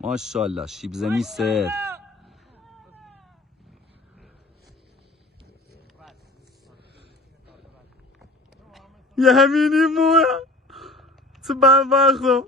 ماشاءالله شیبزنی سر یه همینی موه تو بدبختم